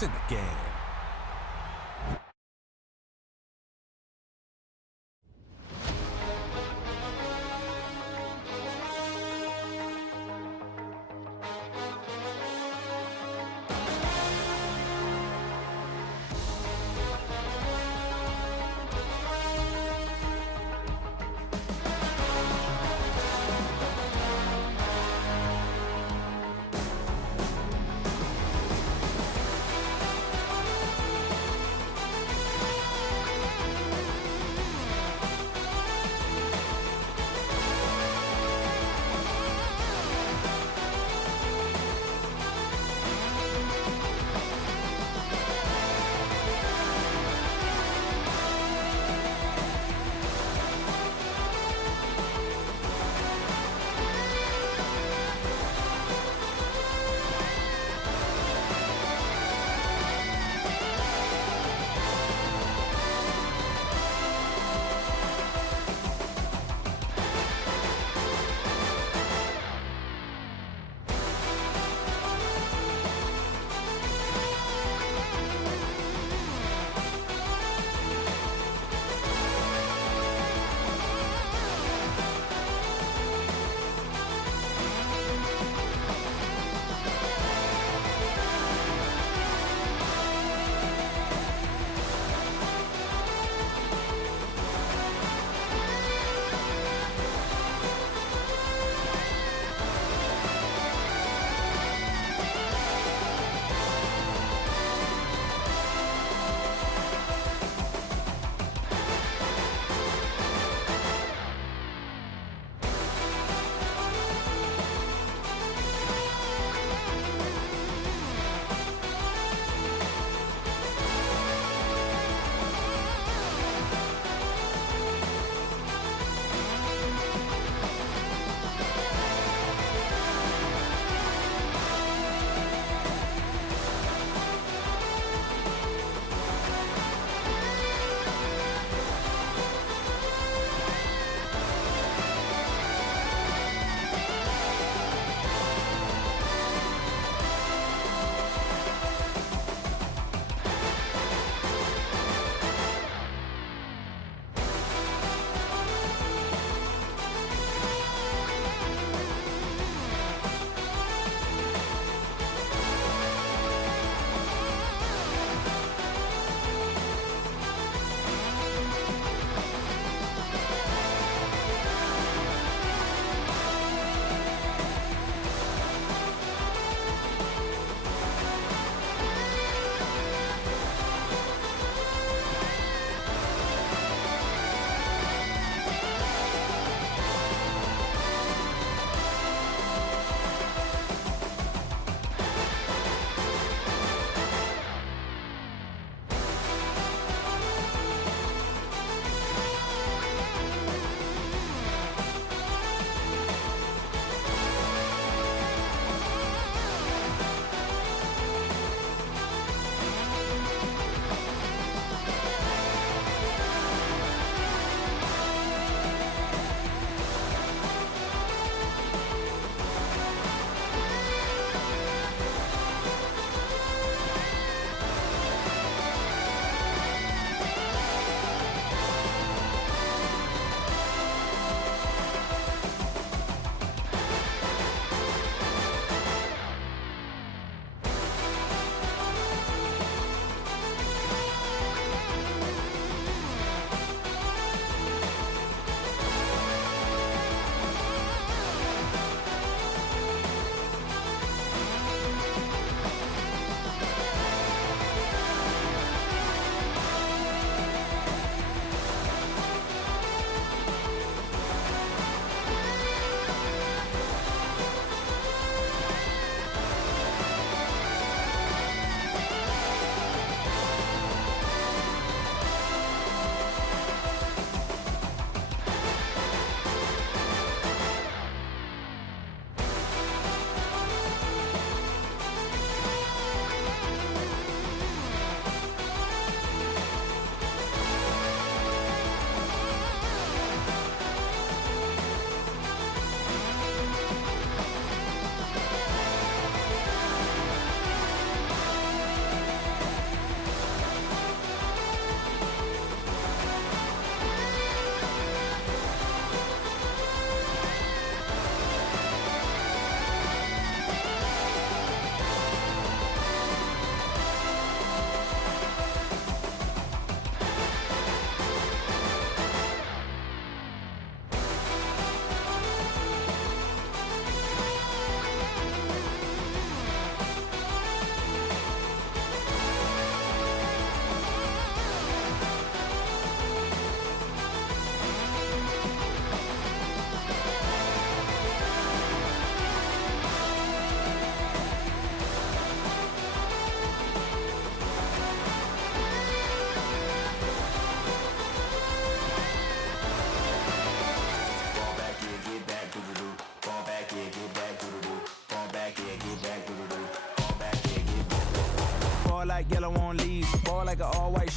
It's in the game.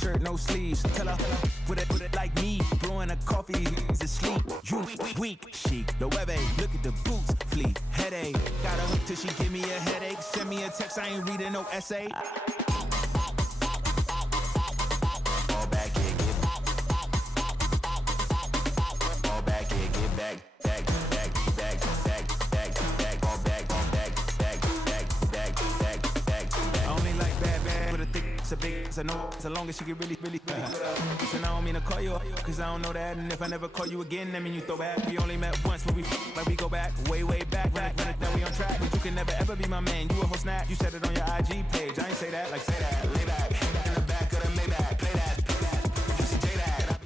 shirt, no sleeves. Tell her, put it like me. Blowing a coffee, is asleep. You weak, chic. The web, look at the boots, fleet. Headache, got a hook till she give me a headache. Send me a text, I ain't reading no essay. All back, yeah, get back. All back, yeah, get back. A big, I know as long as she get really so I don't mean to call you up, cause I don't know that. And if I never call you again, that mean you throw back. We only met once, but we go back, way back. Run it, that we on track. But you can never ever be my man. You a whole snap, you said it on your IG page. I ain't say that, like say that. Lay back, in the back of the Maybach. Play that, you say that.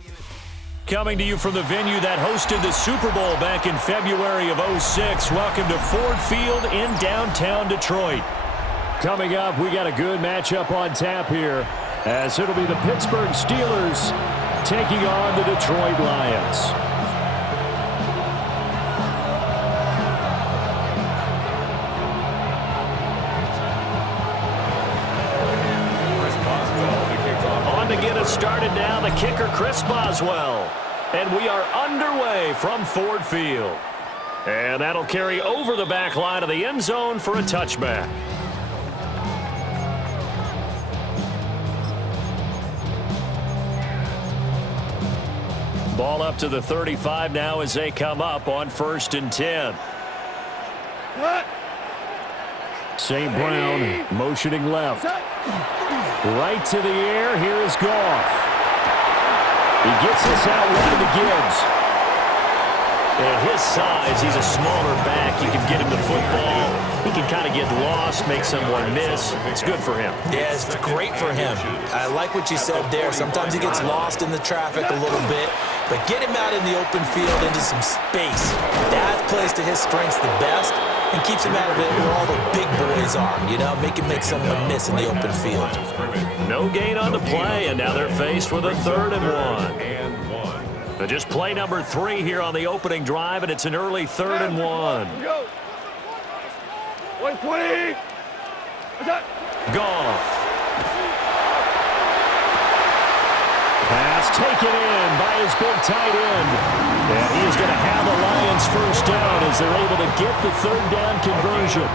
Coming to you from the venue that hosted the Super Bowl back in February of '06. Welcome to Ford Field in downtown Detroit. Coming up, we got a good matchup on tap here, as it'll be the Pittsburgh Steelers taking on the Detroit Lions. On to get us started now, the kicker, Chris Boswell. And we are underway from Ford Field. And that'll carry over the back line of the end zone for a touchback. Ball up to the 35 now as they come up on 1st and 10. St. Brown motioning left. Right to the air. Here is Goff. He gets this out wide to Gibbs. At his size, he's a smaller back. You can get him the football. He can kind of get lost, make someone miss. It's good for him. Yeah, it's great for him. I like what you said there. Sometimes he gets lost in the traffic a little bit, but get him out in the open field into some space. That plays to his strengths the best and keeps him out of it where all the big boys are, you know, make him make someone miss in the open field. No gain on the play, and now they're faced with a 3rd and 1. Just play number 3 here on the opening drive, and it's an early 3rd and 1. 120. Goff. Pass taken in by his big tight end. And he is going to have the Lions first down as they're able to get the 3rd down conversion.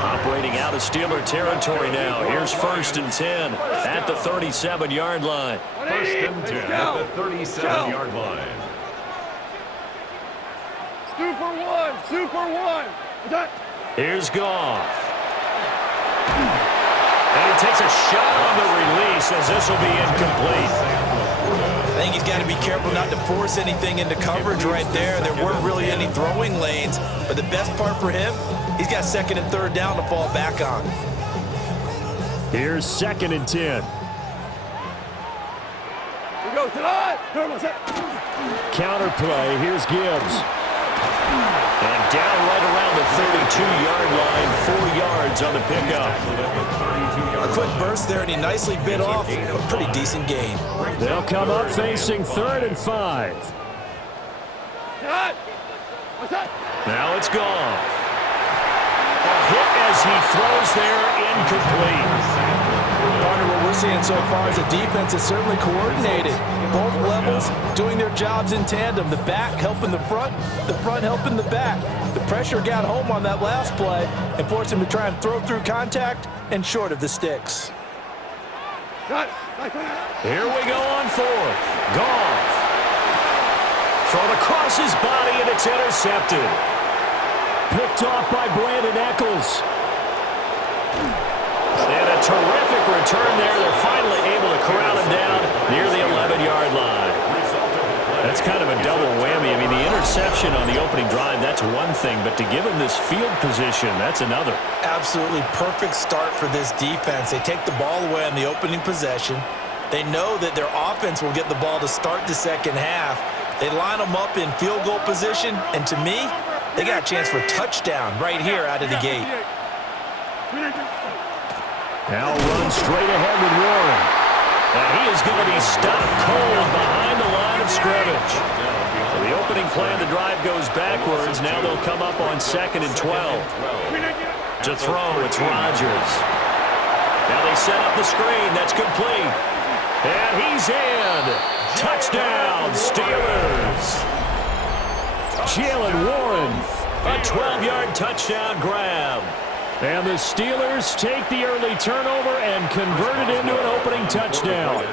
Operating out of Steeler territory now. Here's 1st and 10 at the 37-yard line. 1st and 10 at the 37-yard line. Super one. Here's Goff. And he takes a shot on the release as this will be incomplete. I think he's got to be careful not to force anything into coverage right there. There weren't really any throwing lanes, but the best part for him, he's got 2nd and 3rd down to fall back on. Here's 2nd and 10. We go tonight. Counter play. Here's Gibbs. And down right around the 32-yard line, 4 yards on the pickup. A quick burst there, and he nicely bit off a pretty decent gain. They'll come up facing 3rd and 5. Now it's gone. A hit as he throws there, incomplete. Partner, what we're seeing so far is the defense is certainly coordinated. Both levels doing their jobs in tandem. The back helping the front helping the back. The pressure got home on that last play and forced him to try and throw through contact and short of the sticks. Here we go on 4th. Goff. Thrown across his body, and it's intercepted. Picked off by Brandon Eccles. And a terrific return there. They're finally able to corral him down near the 11-yard line. That's kind of a double whammy. I mean, the interception on the opening drive, that's one thing, but to give him this field position, that's another. Absolutely perfect start for this defense. They take the ball away on the opening possession. They know that their offense will get the ball to start the second half. They line them up in field goal position, and to me, they got a chance for a touchdown right here out of the gate. Now run straight ahead with Warren. And he is going to be stopped cold behind the line of scrimmage. So the opening play of the drive goes backwards. Now they'll come up on 2nd and 12. To throw, it's Rodgers. Now they set up the screen. That's complete. And he's in. Touchdown, Steelers. Jalen Warren, a 12-yard touchdown grab. And the Steelers take the early turnover and convert it into an opening touchdown.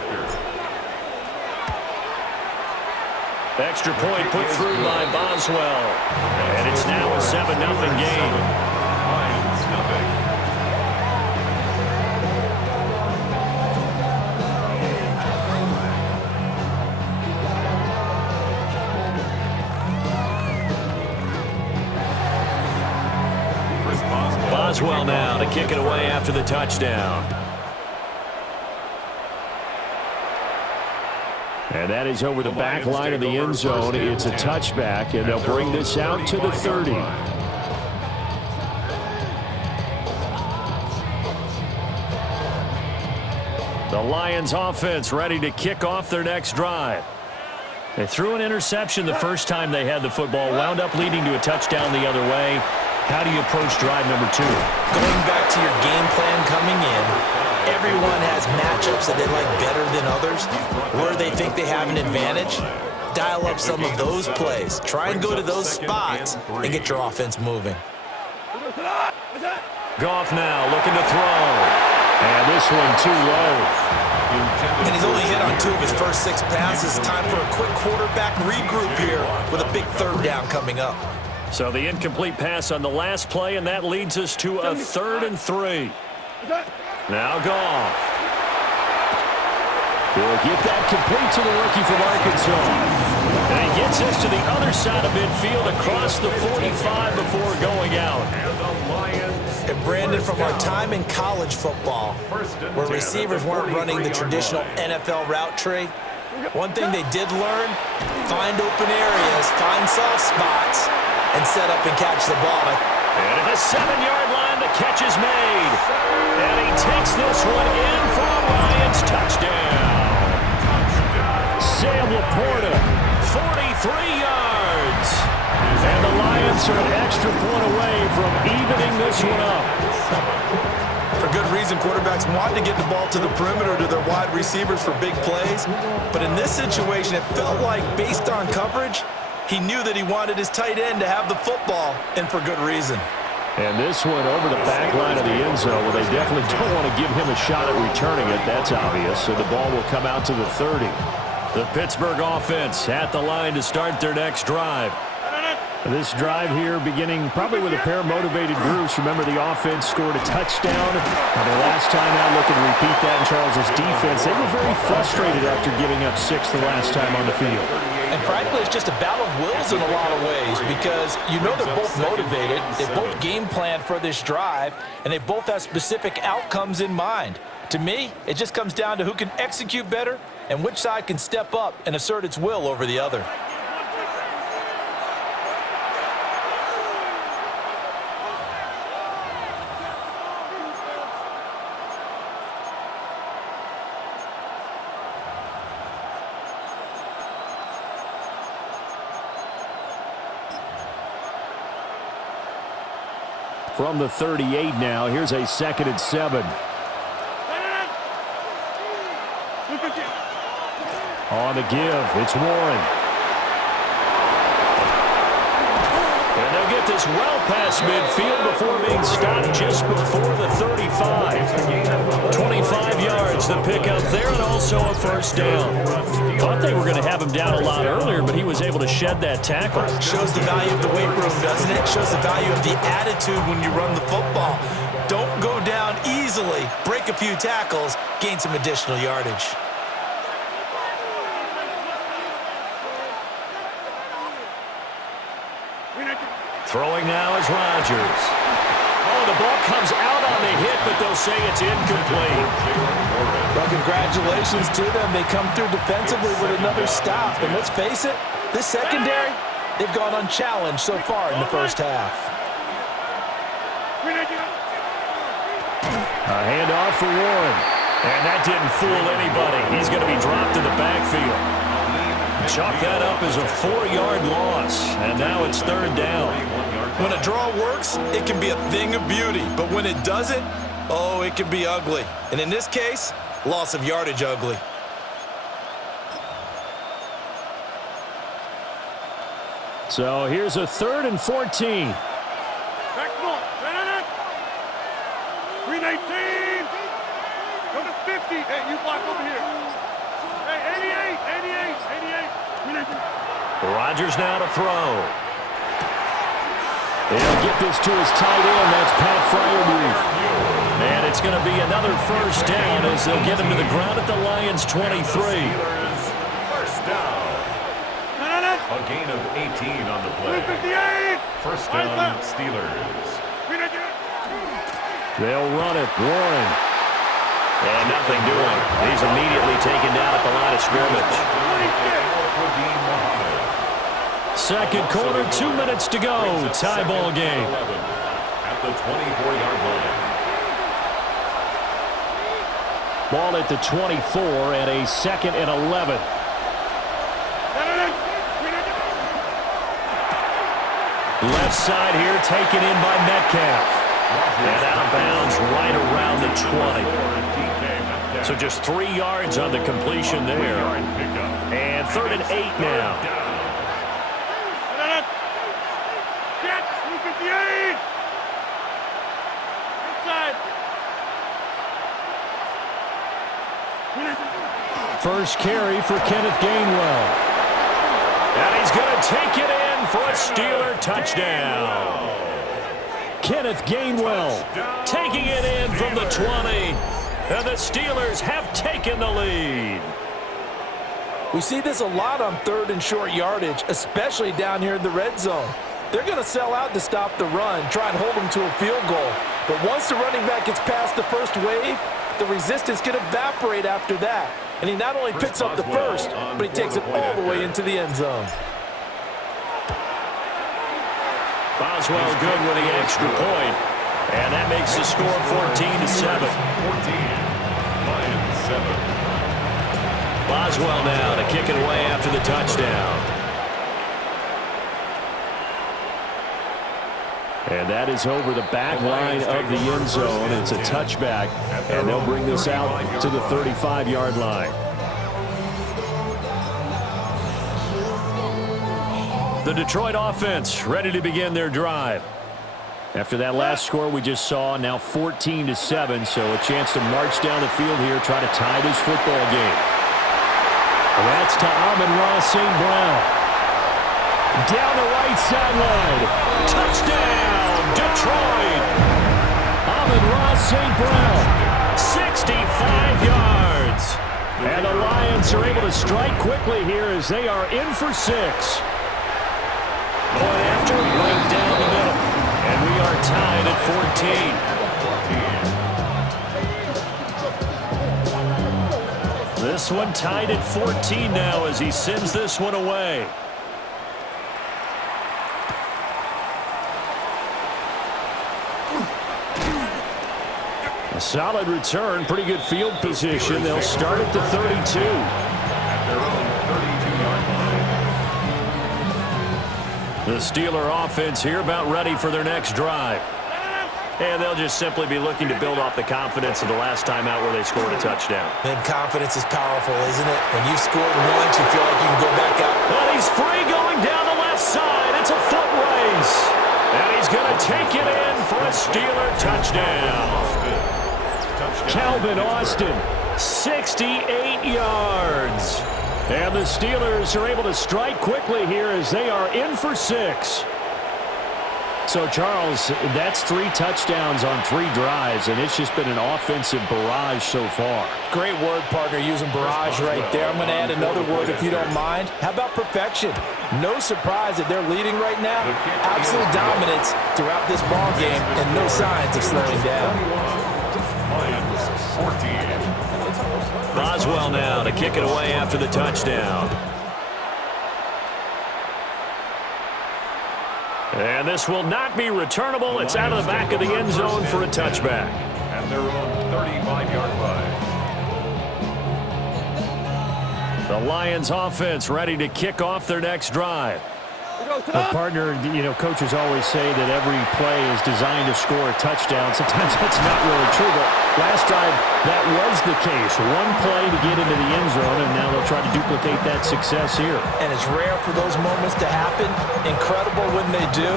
Extra point put through by Boswell. And it's now a 7-0 game. Lions, nothing. Boswell now to kick it away after the touchdown. And that is over the back line of the end zone. It's a touchback, and they'll bring this out to the 30. The Lions offense ready to kick off their next drive. They threw an interception the first time they had the football, wound up leading to a touchdown the other way. How do you approach drive number 2? Going back to your game plan coming in, everyone has matchups that they like better than others, where they think they have an advantage. Dial up some of those plays. Try and go to those spots and get your offense moving. Goff now looking to throw. And this one too low. And he's only hit on 2 of his first 6 passes. Time for a quick quarterback regroup here with a big 3rd down coming up. So the incomplete pass on the last play, and that leads us to a 3rd and 3. Now Goff. He'll get that complete to the rookie from Arkansas. And he gets us to the other side of midfield across the 45 before going out. And Brandon, from our time in college football, where receivers weren't running the traditional NFL route tree, one thing they did learn, find open areas, find soft spots, and set up and catch the ball. And at the 7-yard line, the catch is made. And he takes this one in for a Lions touchdown. Sam Laporta, 43 yards. And the Lions are an extra point away from evening this one up. For good reason, quarterbacks want to get the ball to the perimeter to their wide receivers for big plays. But in this situation, it felt like, based on coverage, he knew that he wanted his tight end to have the football, and for good reason. And this one over the back line of the end zone, where they definitely don't want to give him a shot at returning it. That's obvious. So the ball will come out to the 30. The Pittsburgh offense at the line to start their next drive. This drive here beginning probably with a pair of motivated groups. Remember, the offense scored a touchdown. And the last time out, looking to repeat that in Charles's defense. They were very frustrated after giving up 6 the last time on the field. And frankly, it's just a battle of wills in a lot of ways, because you know they're both motivated, they both game plan for this drive, and they both have specific outcomes in mind. To me, it just comes down to who can execute better and which side can step up and assert its will over the other. From the 38 now, here's a 2nd and 7. On the give, it's Warren. And they'll get this well past midfield before being stopped just before the 35. 25 yards, the pickup there, and also a 1st down. Thought they were going to have him down a lot earlier, but he was able to shed that tackle. Shows the value of the weight room, doesn't it? Shows the value of the attitude when you run the football. Don't go down easily. Break a few tackles, gain some additional yardage. Throwing now is Rodgers. Oh, the ball comes out on the hit, but they'll say it's incomplete. Well, congratulations to them. They come through defensively with another stop. And let's face it, this secondary, they've gone unchallenged so far in the first half. A handoff for Warren. And that didn't fool anybody. He's going to be dropped in the backfield. Chalk that up as a 4-yard loss. And now it's 3rd down. When a draw works, it can be a thing of beauty. But when it doesn't, oh, it can be ugly. And in this case, loss of yardage ugly. So here's a 3rd and 14. Back north. Green 18. Go to 50. Hey, you block over here. Hey, 88. Green 18. Rodgers now to throw. He'll get this to his tight end. That's Pat Freiermuth. And it's going to be another first down as they'll get him to the ground at the Lions' 23. First down. A gain of 18 on the play. 58. First down, Steelers. They'll run it. Warren. And nothing doing. He's immediately taken down at the line of scrimmage. Second quarter, 2 minutes to go. Tie ball game. At the 24-yard line. Ball at the 24 and a 2nd and 11. Left side here taken in by Metcalf. And out of bounds right around the 20. So just 3 yards on the completion there. And 3rd and 8 now. Get 58. Inside. First carry for Kenneth Gainwell. And he's going to take it in for a Steeler touchdown. Kenneth Gainwell taking it in from the 20. And the Steelers have taken the lead. We see this a lot on 3rd and short yardage, especially down here in the red zone. They're going to sell out to stop the run, try and hold them to a field goal. But once the running back gets past the first wave, the resistance can evaporate after that. And he not only picks up the first, but he takes it all the way into the end zone. Boswell good with the extra point. And that makes the score 14-7. 14. Lions 7. Boswell now to kick it away after the touchdown. And that is over the back line of the end zone. It's a touchback, and they'll bring this out to the 35-yard line. The Detroit offense ready to begin their drive. After that last score we just saw, now 14-7, so a chance to march down the field here, try to tie this football game. And that's to Amon-Ra St. Brown. Down the right sideline. Touchdown, Detroit. Amon-Ra St. Brown, 65 yards. And the Lions are able to strike quickly here as they are in for 6. Point after, right down the middle. And we are tied at 14. This one tied at 14 now as he sends this one away. A solid return, pretty good field position. They'll start at the 32. At their own 32-yard line. The Steeler offense here about ready for their next drive. And they'll just simply be looking to build off the confidence of the last time out where they scored a touchdown. And confidence is powerful, isn't it? When you've scored once, you feel like you can go back out. And he's free going down the left side. It's a foot race. And he's going to take it in for a Steeler touchdown. Calvin Austin, 68 yards. And the Steelers are able to strike quickly here as they are in for 6. So, Charles, that's 3 touchdowns on 3 drives, and it's just been an offensive barrage so far. Great word, partner, using barrage right there. I'm going to add another word if you don't mind. How about perfection? No surprise that they're leading right now. Absolute dominance throughout this ball game and no signs of slowing down. Lions 14. Boswell now to kick it away after the touchdown. And this will not be returnable. It's out of the back of the end zone for a touchback. At their own 35-yard line. The Lions offense ready to kick off their next drive. Well, partner, you know, coaches always say that every play is designed to score a touchdown. Sometimes that's not really true, but last drive, that was the case. One play to get into the end zone, and now they'll try to duplicate that success here. And it's rare for those moments to happen. Incredible when they do.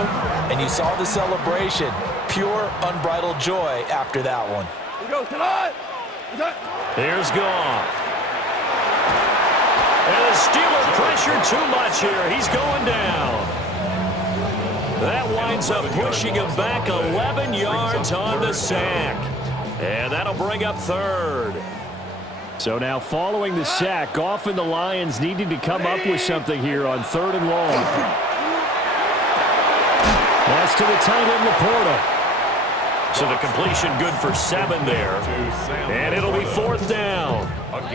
And you saw the celebration. Pure, unbridled joy after that one. Here's Goff. And the Steelers pressure too much here. He's going down. That winds up pushing him back 11 yards on the sack. And that'll bring up third. So now following the sack, Goff and the Lions needing to come up with something here on 3rd and long. That's to the tight end, Laporta. So the completion good for 7 there. And it'll be 4th down.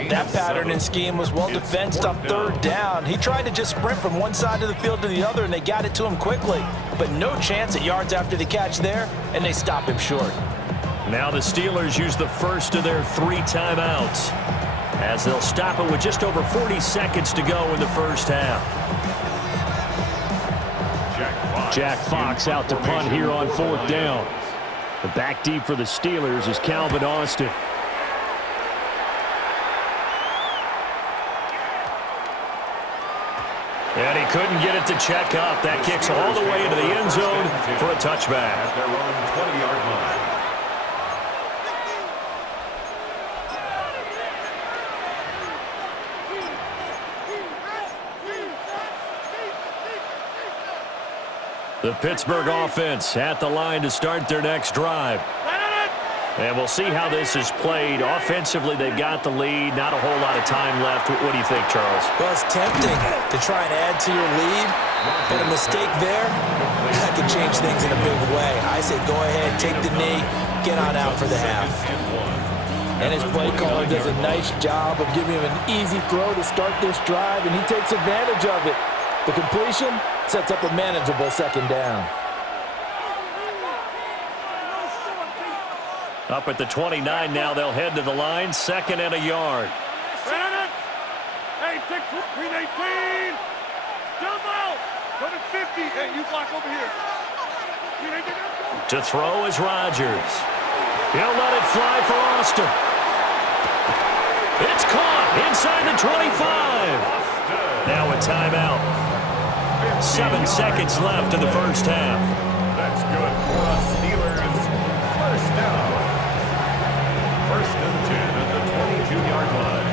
That pattern and scheme was well defensed on 3rd down. He tried to just sprint from one side of the field to the other, and they got it to him quickly. But no chance at yards after the catch there, and they stop him short. Now the Steelers use the first of their 3 timeouts, as they'll stop it with just over 40 seconds to go in the first half. Jack Fox out to punt here on 4th down. The back deep for the Steelers is Calvin Austin. And he couldn't get it to check up. That kicks all the way into the end zone for a touchback. At their own 20-yard line. The Pittsburgh offense at the line to start their next drive. And we'll see how this is played. Offensively, they've got the lead. Not a whole lot of time left. What do you think, Charles? Well, it's tempting to try and add to your lead, but a mistake there, that could change things in a big way. I say go ahead, take the knee, get on out for the half. And his play caller does a nice job of giving him an easy throw to start this drive, and he takes advantage of it. The completion sets up a manageable 2nd down. Up at the 29 now, they'll head to the line. 2nd and a yard. Hey, 18. Jump out. Go to 50. Hey, you block over here. To throw is Rodgers. He'll let it fly for Austin. It's caught inside the 25. Now a timeout. 7 seconds left in the first half. That's good for the Steelers. First down. 1st and 10 at the 22-yard line.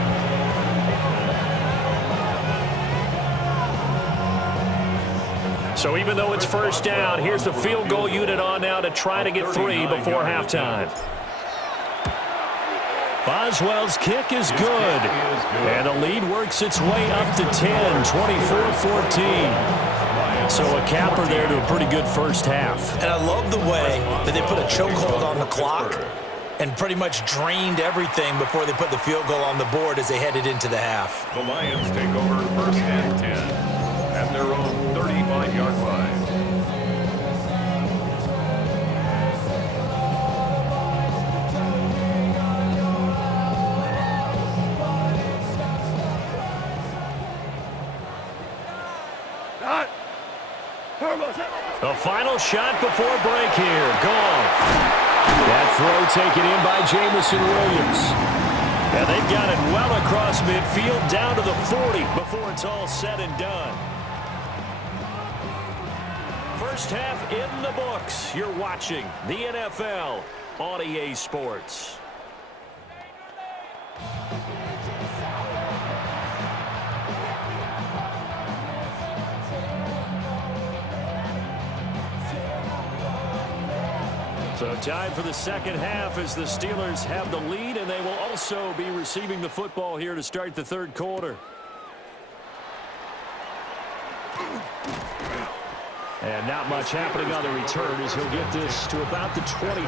So even though it's first down, here's the field goal unit on now to try to get 3 before halftime. Boswell's kick is good. And the lead works its way up to 10, 24-14. So a capper there to a pretty good first half. And I love the way that they put a chokehold on the clock and pretty much drained everything before they put the field goal on the board as they headed into the half. The Lions take over 1st and 10 at their own 35-yard line. The final shot before break here. Goff. That throw taken in by Jamison Williams. And they've got it well across midfield down to the 40 before it's all said and done. First half in the books. You're watching the NFL on EA Sports. So time for the second half as the Steelers have the lead, and they will also be receiving the football here to start the 3rd quarter. And not much happening on the return as he'll get this to about the 23.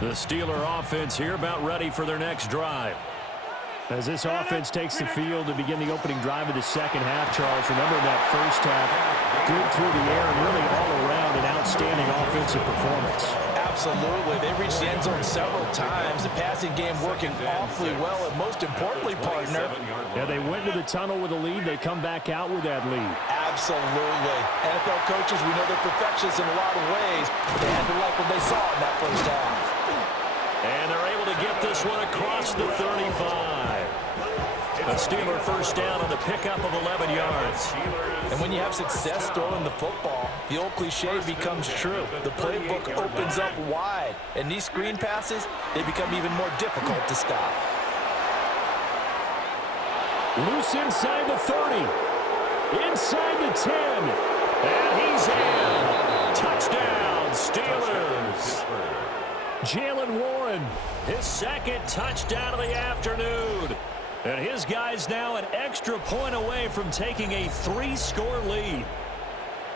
The Steeler offense here about ready for their next drive. As this offense takes the field to begin the opening drive of the second half, Charles, remember that first half, good through the air and really all around an outstanding offensive performance. Absolutely. They reached the end zone several times. The passing game working awfully well, and most importantly, partner. Yeah, they went to the tunnel with a lead. They come back out with that lead. Absolutely. NFL coaches, we know they're perfectionists in a lot of ways, but they had to like what they saw in that first half. And they're able to get this one across the 35. A Steeler first down on the pickup of 11 yards. And when you have success throwing the football, the old cliche becomes true. The playbook opens up wide, and these screen passes, they become even more difficult to stop. Loose inside the 30. Inside the 10. And he's in. Touchdown, Steelers. Jalen Warren, his second touchdown of the afternoon. And his guys now an extra point away from taking a 3-score lead.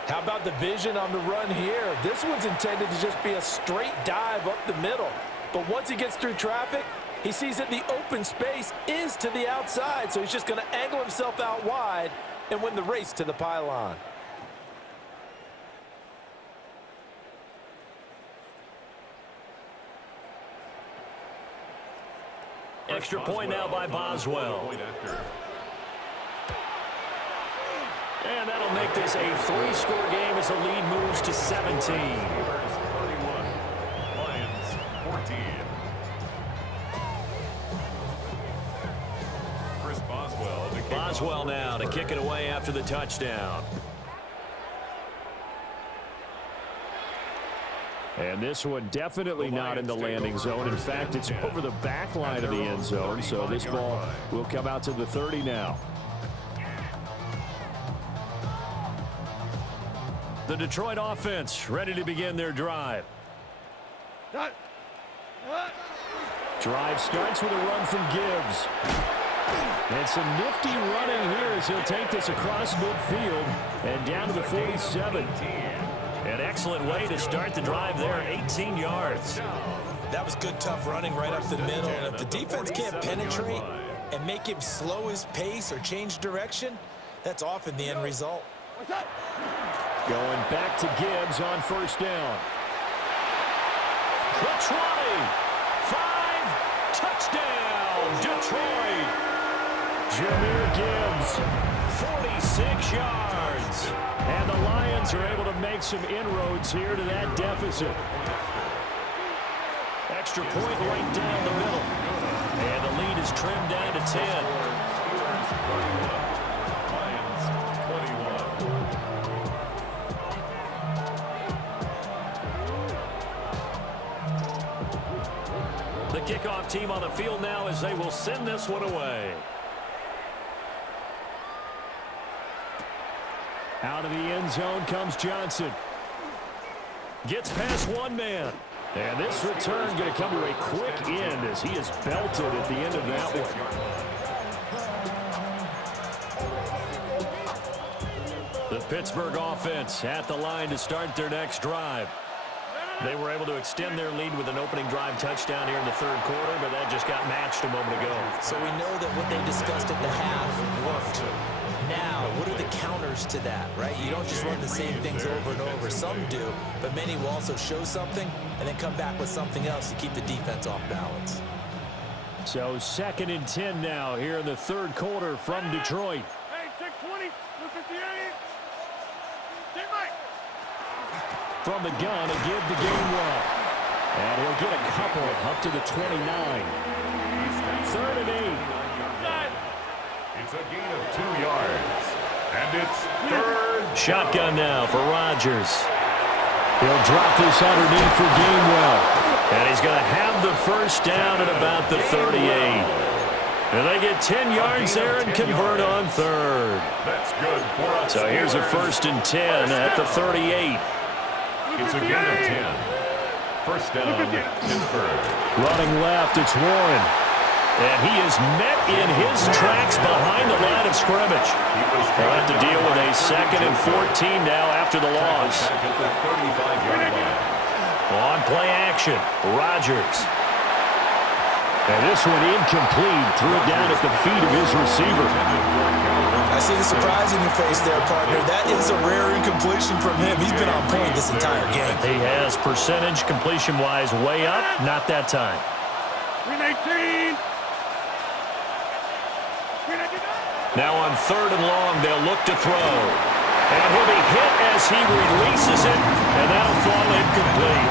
How about the vision on the run here? This one's intended to just be a straight dive up the middle. But once he gets through traffic, he sees that the open space is to the outside, so he's just going to angle himself out wide and win the race to the pylon. Extra point now by Boswell. And that'll make this a 3-score game as the lead moves to 17. 31, Lions 14. Chris Boswell. Boswell now to kick it away after the touchdown. And this one definitely not in the landing zone. In fact, it's over the back line of the end zone. So this ball will come out to the 30 now. The Detroit offense ready to begin their drive. Drive starts with a run from Gibbs. And some nifty running here as he'll take this across midfield and down to the 47. An excellent way to start the drive there, 18 yards. That was good, tough running right up the middle. And if the defense can't penetrate and make him slow his pace or change direction, that's often the end result. Going back to Gibbs on first down. The 20. 5. Touchdown, Detroit. Jahmyr Gibbs, 46 yards. And the Lions are able to make some inroads here to that deficit. Extra point right down the middle. And the lead is trimmed down to 10. The kickoff team on the field now as they will send this one away. Out of the end zone comes Johnson. Gets past one man. And this return going to come to a quick end as he is belted at the end of that one. The Pittsburgh offense at the line to start their next drive. They were able to extend their lead with an opening drive touchdown here in the third quarter, but that just got matched a moment ago. So we know that what they discussed at the half worked. Now, what are the counters to that, right? You don't just run the same things over and over. Some do, but many will also show something and then come back with something else to keep the defense off balance. So 2nd and 10 now here in the third quarter from Detroit. Hey, take 20, 58. Take Mike. From the gun, a give the game one. And he'll get a couple up to the 29. 3rd and 8. It's a gain of 2 yards. And it's third. Shotgun now for Rodgers. He'll drop this underneath for Gainwell. And he's going to have the first down at about the 38. And they get 10 yards there and convert on third. That's good for us. So here's a 1st and 10 at the 38. It's a gain of 10. First down, Pittsburgh. Running left, it's Warren. And he is met in his tracks behind the line of scrimmage. They'll have to deal with a 2nd and 14 now after the loss. On play action, Rodgers. And this one incomplete. Threw it down at the feet of his receiver. I see the surprise in your face there, partner. That is a rare incompletion from him. He's been on point this entire game. He has percentage completion-wise way up. Not that time. 18. Now on 3rd and long, they'll look to throw. And he'll be hit as he releases it, and that'll fall incomplete.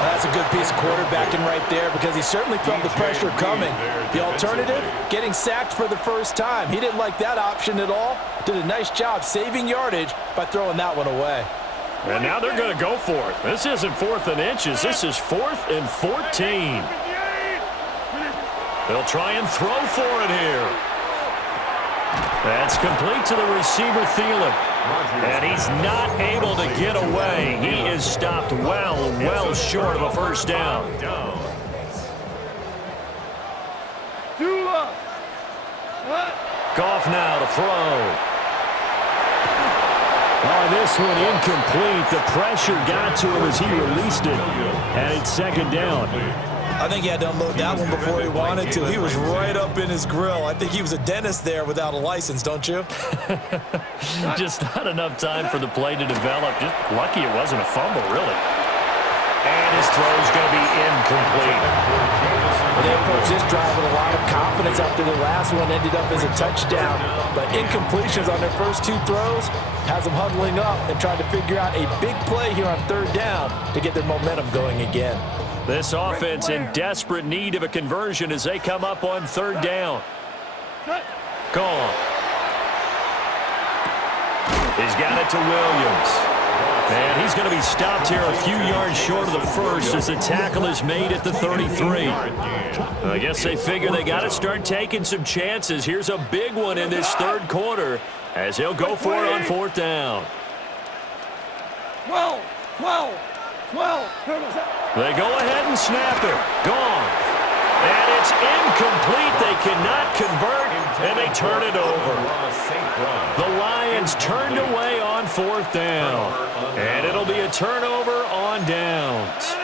That's a good piece of quarterbacking right there because he certainly felt the pressure coming. The alternative, getting sacked for the first time. He didn't like that option at all. Did a nice job saving yardage by throwing that one away. And now they're going to go for it. This isn't 4th and inches. This is 4th and 14. They'll try and throw for it here. That's complete to the receiver, Thielen. And he's not able to get away. He is stopped well short of a first down. Goff now to throw. Oh, this one incomplete. The pressure got to him as he released it. And it's 2nd down. I think he had to unload that one before he wanted to. He was right up in his grill. I think he was a dentist there without a license, don't you? Just not enough time for the play to develop. Just lucky it wasn't a fumble, really. And his throw's going to be incomplete. Well, they approached this drive with a lot of confidence after the last one ended up as a touchdown. But incompletions on their first 2 throws has them huddling up and trying to figure out a big play here on 3rd down to get their momentum going again. This offense in desperate need of a conversion as they come up on 3rd down. Gone. He's got it to Williams. And he's going to be stopped here a few yards short of the first as the tackle is made at the 33. I guess they figure they got to start taking some chances. Here's a big one in this 3rd quarter as he'll go for it on 4th down. 12. They go ahead and snap it. Gone. And it's incomplete. They cannot convert, and they turn it over. The Lions turned away on 4th down, and it'll be a turnover on downs.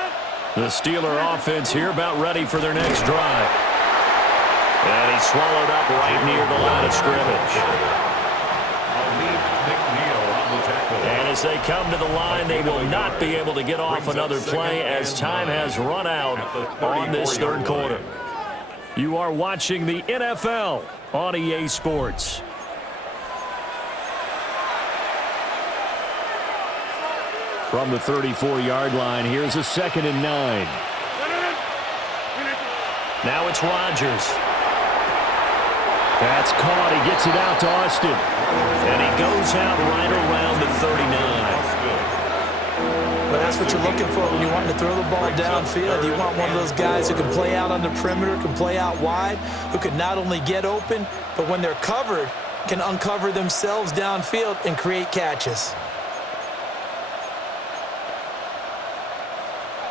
The Steeler offense here about ready for their next drive. And he's swallowed up right near the line of scrimmage. And as they come to the line, they will not be able to get off another play as time has run out on this 3rd quarter. You are watching the NFL on EA Sports. From the 34-yard line, here's a 2nd and 9. Now it's Rodgers. That's caught. He gets it out to Austin. And he goes out right around the 39. Well, that's what you're looking for when you want to throw the ball downfield. You want one of those guys who can play out on the perimeter, can play out wide, who can not only get open, but when they're covered, can uncover themselves downfield and create catches.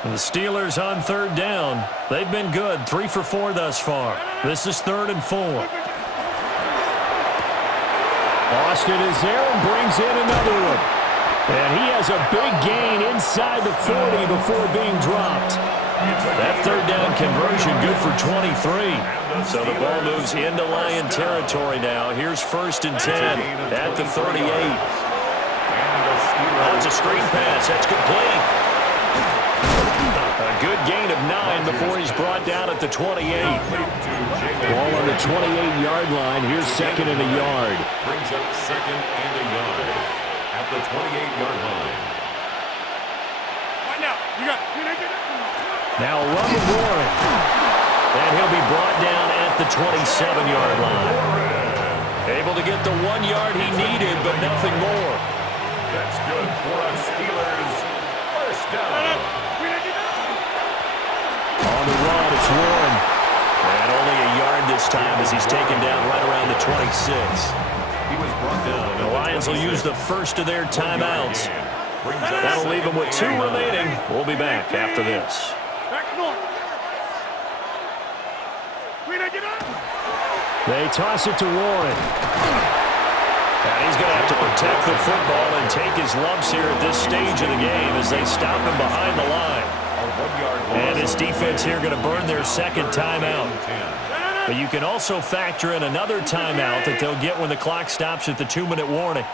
The Steelers on 3rd down. They've been good, 3 for 4 thus far. This is 3rd and 4. Austin is there and brings in another one. And he has a big gain inside the 40 before being dropped. That 3rd down conversion good for 23. So the ball moves into Lion territory now. Here's 1st and 10 at the 38. That's a screen pass. That's complete. A good gain of 9 before he's brought down at the 28. Ball on the 28-yard line. Here's 2nd and a yard. Brings up 2nd and a yard at the 28-yard line. Now a run with Warren. And he'll be brought down at the 27-yard line. Able to get the 1 yard he needed, but nothing more. That's good for us Steelers. First down. On the run, it's Warren. And only a yard this time as he's taken down right around the 26. He was brought down. The Lions will use the first of their timeouts. That'll leave them with 2 remaining. We'll be back after this. They toss it to Warren. And he's going to have to protect the football and take his lumps here at this stage of the game as they stop him behind the line. And his defense here going to burn their 2nd timeout. But you can also factor in another timeout that they'll get when the clock stops at the 2-minute warning.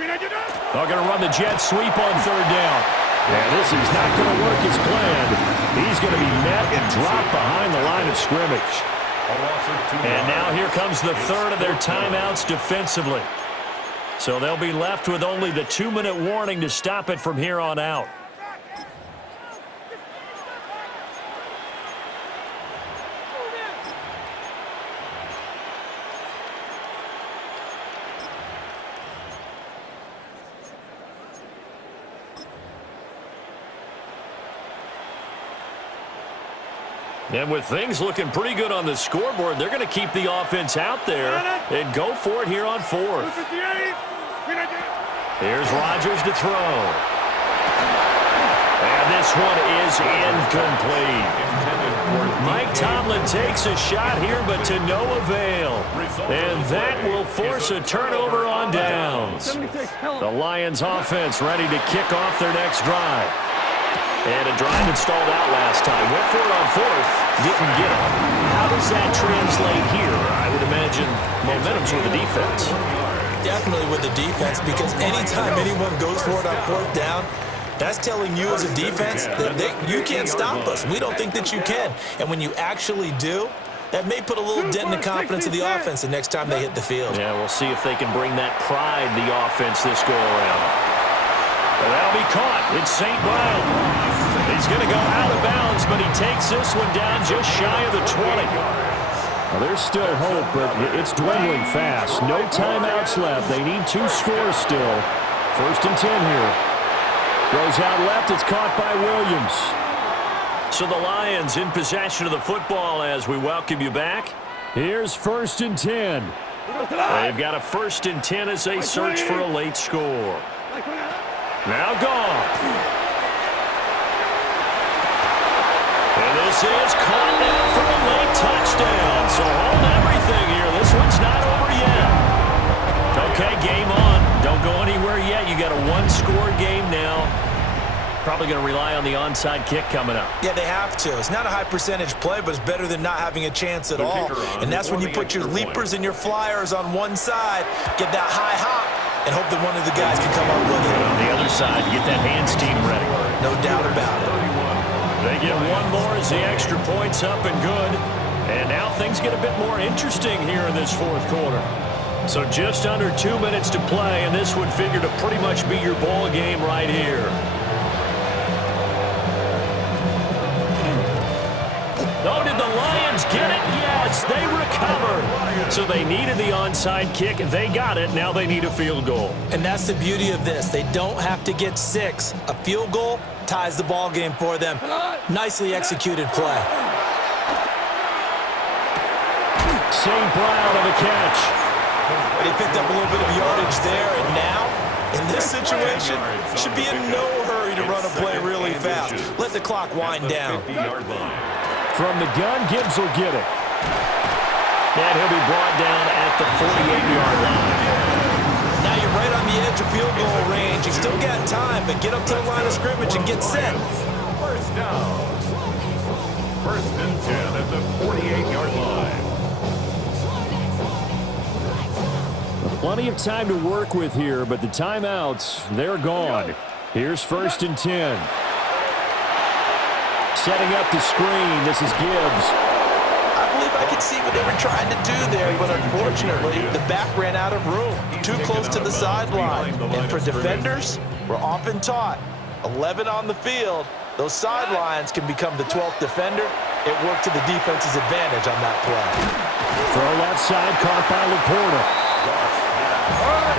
They're going to run the jet sweep on 3rd down. And this is not going to work as planned. He's going to be met and dropped behind the line of scrimmage. And now here comes the 3rd of their timeouts defensively. So they'll be left with only the 2-minute warning to stop it from here on out. And with things looking pretty good on the scoreboard, they're going to keep the offense out there and go for it here on 4th. Here's Rodgers to throw. And this one is incomplete. Mike Tomlin takes a shot here, but to no avail. And that will force a turnover on downs. The Lions offense ready to kick off their next drive. And a drive that stalled out last time. Went for it on 4th. Didn't get it. How does that translate here? I would imagine momentum's with the defense. Definitely with the defense, because anytime anyone goes for it on 4th down, that's telling you as a defense that you can't stop us. We don't think that you can. And when you actually do, that may put a little dent in the confidence of the offense the next time they hit the field. Yeah, we'll see if they can bring that pride the offense this go-around. Well, that'll be caught. It's St. Brown. He's going to go out of bounds, but he takes this one down just shy of the 20. Well, there's still hope, but it's dwindling fast. No timeouts left. They need 2 scores still. 1st and 10 here. Goes out left. It's caught by Williams. So the Lions in possession of the football as we welcome you back. Here's 1st and 10. They've got a 1st and 10 as they search for a late score. Now Goff. And this is caught now for a late touchdown. So hold everything here. This one's not over yet. Okay, game on. Don't go anywhere yet. You got a 1-score game now. Probably going to rely on the onside kick coming up. Yeah, they have to. It's not a high percentage play, but it's better than not having a chance at all. And that's when you put your leapers and your flyers on one side, get that high hop, and hope that one of the guys can come up with it. And on the other side, get that hands team ready. No doubt about it. They get one more as the extra point's up and good. And now things get a bit more interesting here in this 4th quarter. So just under 2 minutes to play, and this would figure to pretty much be your ball game right here. Oh, did the Lions get it? Yes, they recovered. So they needed the onside kick. They got it. Now they need a field goal. And that's the beauty of this. They don't have to get 6. A field goal ties the ball game for them. Nicely executed play. St. Brown on the catch. They picked up a little bit of yardage there, and now, in this situation, should be in no hurry to run a play really fast. Let the clock wind down. From the gun, Gibbs will get it. And he'll be brought down at the 48-yard line. Now you're right on the edge of field goal range. You still got time, but get up to the line of scrimmage and get set. 1st down. 1st and 10 at the 48-yard line. Plenty of time to work with here, but the timeouts, they're gone. Here's 1st and 10. Setting up the screen. This is Gibbs. I believe I could see what they were trying to do there, but unfortunately, the back ran out of room. Too close to the sideline. And for defenders, we're often taught, 11 on the field, those sidelines can become the 12th defender. It worked to the defense's advantage on that play. Throw left side, caught by Laporta.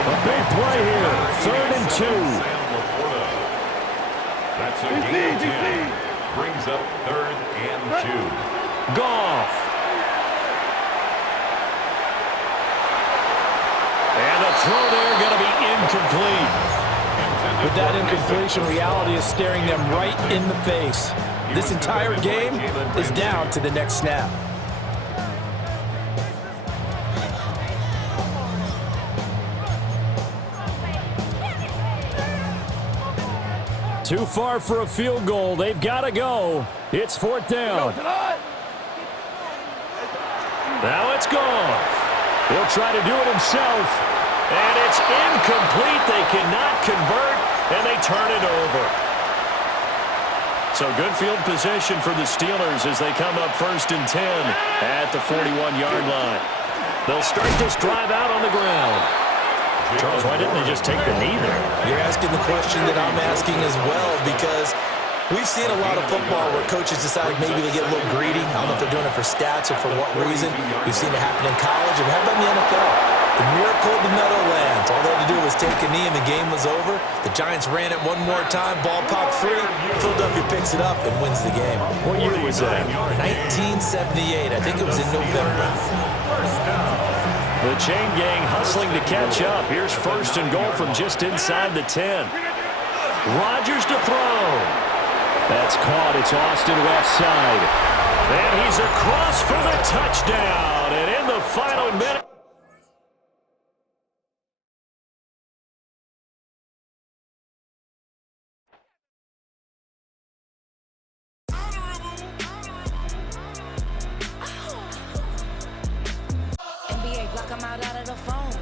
A big play here. 3rd and 2. That's a gain of 10. Brings up 3rd and 2. Goff. And the throw there going to be incomplete. With that incompletion, reality is staring them right in the face. This entire game is down to the next snap. Too far for a field goal. They've got to go. It's 4th down. it's Goff. He'll try to do it himself. And it's incomplete. They cannot convert, and they turn it over. So good field position for the Steelers as they come up 1st and 10 at the 41-yard line. They'll start this drive out on the ground. Charles, why didn't they just take the knee there? You're asking the question that I'm asking as well, because we've seen a lot of football where coaches decide maybe they get a little greedy. I don't know if they're doing it for stats or for what reason. We've seen it happen in college. And how about in the NFL? The miracle of the Meadowlands. All they had to do was take a knee and the game was over. The Giants ran it one more time. Ball popped free. Philadelphia picks it up and wins the game. What year was that? 1978. I think it was in November. The chain gang hustling to catch up. Here's 1st and goal from just inside the 10. Rodgers to throw. That's caught. It's Austin left side. And he's across for the touchdown. And in the final minute. Block 'em out of the phone.